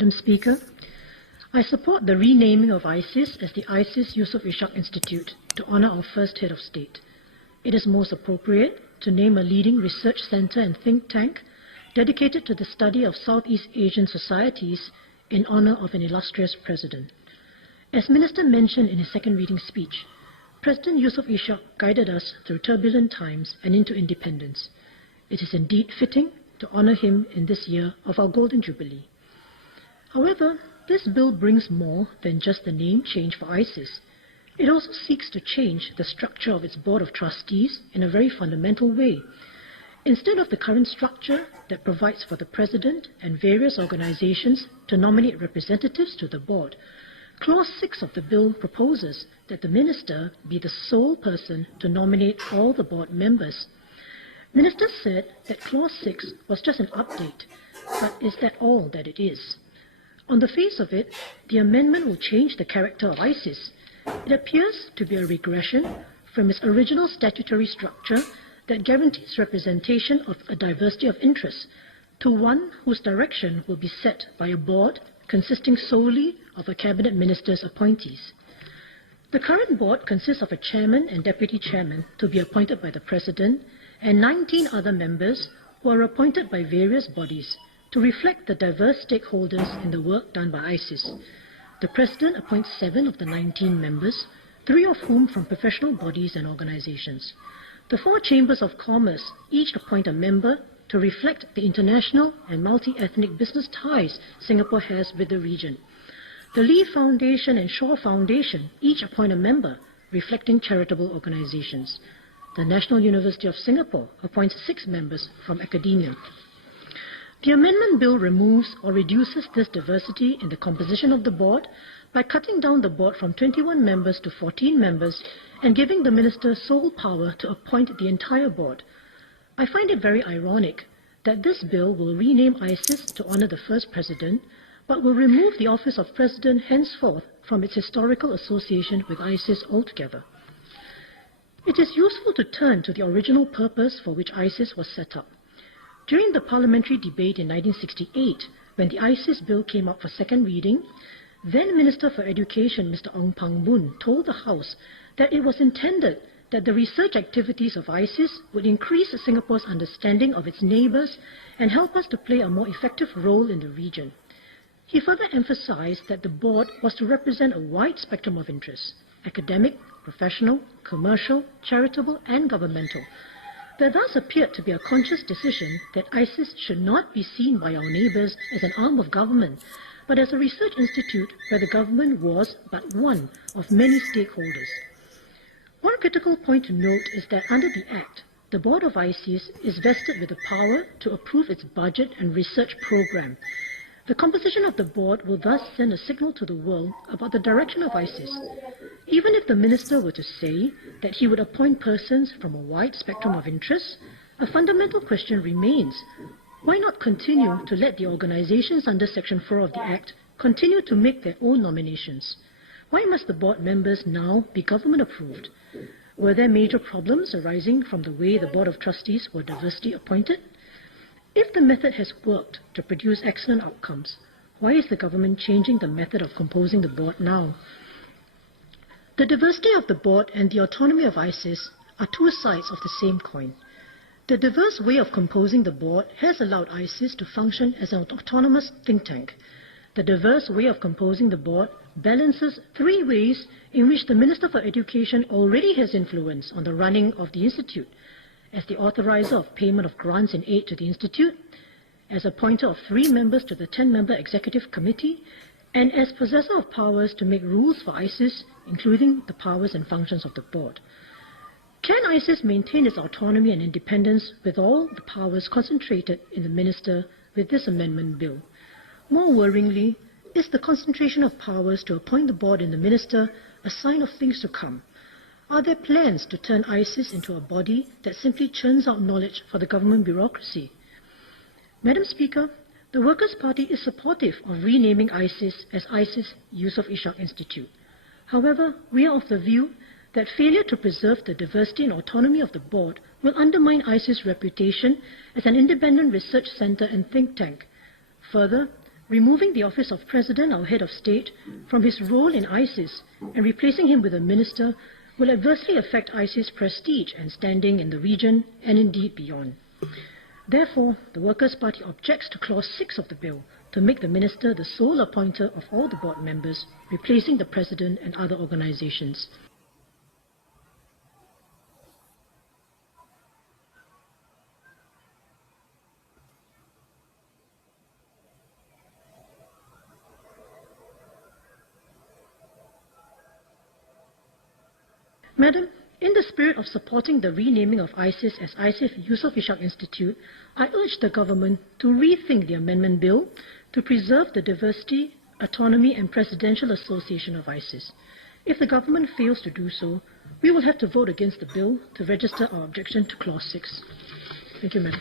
Madam Speaker, I support the renaming of ISEAS as the ISEAS-Yusof Ishak Institute to honour our first head of state. It is most appropriate to name a leading research centre and think tank dedicated to the study of Southeast Asian societies in honour of an illustrious president. As Minister mentioned in his second reading speech, President Yusof Ishak guided us through turbulent times and into independence. It is indeed fitting to honour him in this year of our Golden Jubilee. However, this bill brings more than just the name change for ISEAS. It also seeks to change the structure of its Board of Trustees in a very fundamental way. Instead of the current structure that provides for the President and various organizations to nominate representatives to the Board, Clause 6 of the bill proposes that the Minister be the sole person to nominate all the Board members. Minister said that Clause 6 was just an update, but is that all that it is? On the face of it, the amendment will change the character of ISEAS. It appears to be a regression from its original statutory structure that guarantees representation of a diversity of interests to one whose direction will be set by a board consisting solely of a cabinet minister's appointees. The current board consists of a chairman and deputy chairman to be appointed by the President and 19 other members who are appointed by various bodies to reflect the diverse stakeholders in the work done by ISEAS. The President appoints 7 of the 19 members, 3 of whom from professional bodies and organizations. The 4 chambers of commerce each appoint a member to reflect the international and multi-ethnic business ties Singapore has with the region. The Lee Foundation and Shaw Foundation each appoint a member reflecting charitable organizations. The National University of Singapore appoints 6 members from academia. The amendment bill removes or reduces this diversity in the composition of the board by cutting down the board from 21 members to 14 members and giving the minister sole power to appoint the entire board. I find it very ironic that this bill will rename ISEAS to honour the first president, but will remove the office of president henceforth from its historical association with ISEAS altogether. It is useful to turn to the original purpose for which ISEAS was set up. During the parliamentary debate in 1968, when the ISEAS bill came up for second reading, then Minister for Education Mr. Ong Pang Boon told the House that it was intended that the research activities of ISEAS would increase Singapore's understanding of its neighbours and help us to play a more effective role in the region. He further emphasised that the board was to represent a wide spectrum of interests: academic, professional, commercial, charitable and governmental. There thus appeared to be a conscious decision that ISEAS should not be seen by our neighbours as an arm of government, but as a research institute where the government was but one of many stakeholders. One critical point to note is that under the Act, the board of ISEAS is vested with the power to approve its budget and research programme. The composition of the board will thus send a signal to the world about the direction of ISEAS. Even if the minister were to say that he would appoint persons from a wide spectrum of interests, a fundamental question remains: why not continue to let the organizations under Section 4 of the Act continue to make their own nominations? Why must the board members now be government approved? Were there major problems arising from the way the Board of Trustees were diversity appointed? If the method has worked to produce excellent outcomes, why is the government changing the method of composing the board now? The diversity of the board and the autonomy of ISEAS are two sides of the same coin. The diverse way of composing the board has allowed ISEAS to function as an autonomous think tank. The diverse way of composing the board balances 3 ways in which the Minister for Education already has influence on the running of the Institute: as the authorizer of payment of grants and aid to the Institute, as appointer of 3 members to the 10-member Executive Committee, and as possessor of powers to make rules for ISEAS, including the powers and functions of the board. Can ISEAS maintain its autonomy and independence with all the powers concentrated in the minister with this amendment bill? More worryingly, is the concentration of powers to appoint the board in the minister a sign of things to come? Are there plans to turn ISEAS into a body that simply churns out knowledge for the government bureaucracy? Madam Speaker, the Workers' Party is supportive of renaming ISEAS as ISEAS-Yusof Ishak Institute. However, we are of the view that failure to preserve the diversity and autonomy of the board will undermine ISEAS' reputation as an independent research centre and think tank. Further, Removing the office of President or Head of State from his role in ISIS and replacing him with a minister will adversely affect ISIS' prestige and standing in the region and indeed beyond. Therefore, the Workers' Party objects to Clause 6 of the bill to make the minister the sole appointer of all the board members, replacing the president and other organizations. Madam, in the spirit of supporting the renaming of ISIS as ISEAS-Yusof Ishak Institute, I urge the government to rethink the amendment bill to preserve the diversity, autonomy and presidential association of ISIS. If the government fails to do so, we will have to vote against the bill to register our objection to Clause 6. Thank you, Madam.